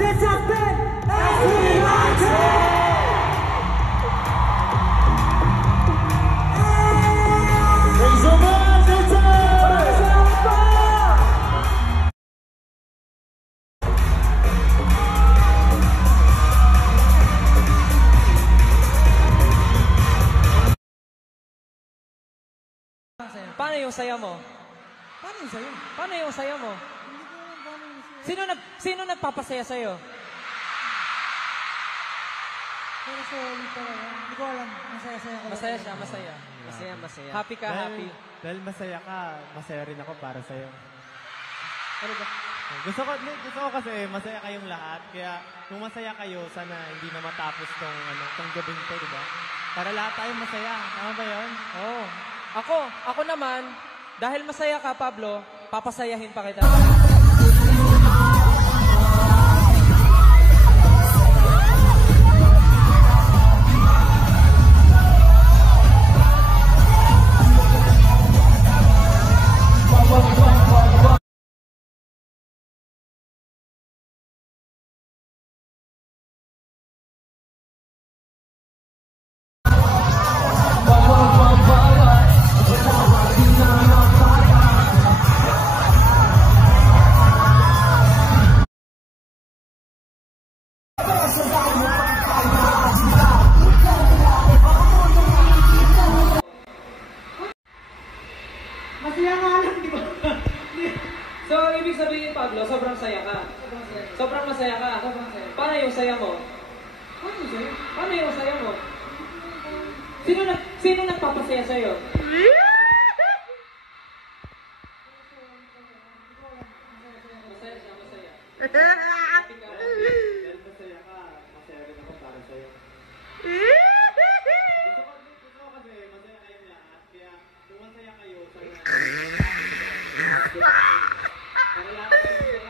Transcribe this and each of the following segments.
This has been SB19! Thank you so much, Victor! Paano yung saya mo? Paano yung saya? Paano yung saya mo? Sino nagpapasaya sa'yo? Pero sorry talaga. Hindi ko alam. Masaya-saya ko. Masaya siya, masaya. Masaya. Happy ka, happy. Dahil masaya ka, masaya rin ako para sa'yo. Ano ba? Gusto ko kasi masaya kayong lahat. Kaya kung masaya kayo, sana hindi na matapos tong gabing to, di ba? Para lahat tayo masaya. Tama ba yun? Oo. Ako naman, dahil masaya ka, Pablo, papasayahin pa kita. Masaya nga lang, di ba? So, ibig sabihin, Pablo, sobrang saya ka. Sobrang masaya ka. Paano yung saya mo? Paano yung saya mo? Sino nagpapasaya sa'yo? Masaya siya, masaya. Happy ka, happy. Dahil masaya ka, masaya rin ako para sa'yo. Gusto ko kasi masaya kayong lahat. Kaya kung masaya kayo, sana para lahat tayo masaya.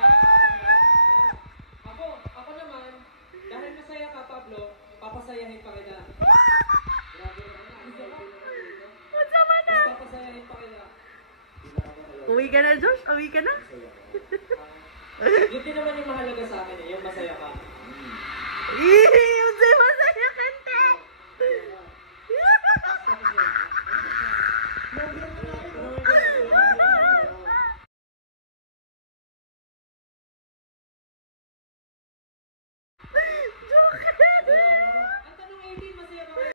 Ako naman, dahil masaya ka, Pablo, papasayahin pa kita. Grabe naman. What's up, man? Mas papasayahin pa kita. Uwi ka na, Josh? Uwi ka na? Yun din naman yung mahalaga sa akin, yung masaya ka.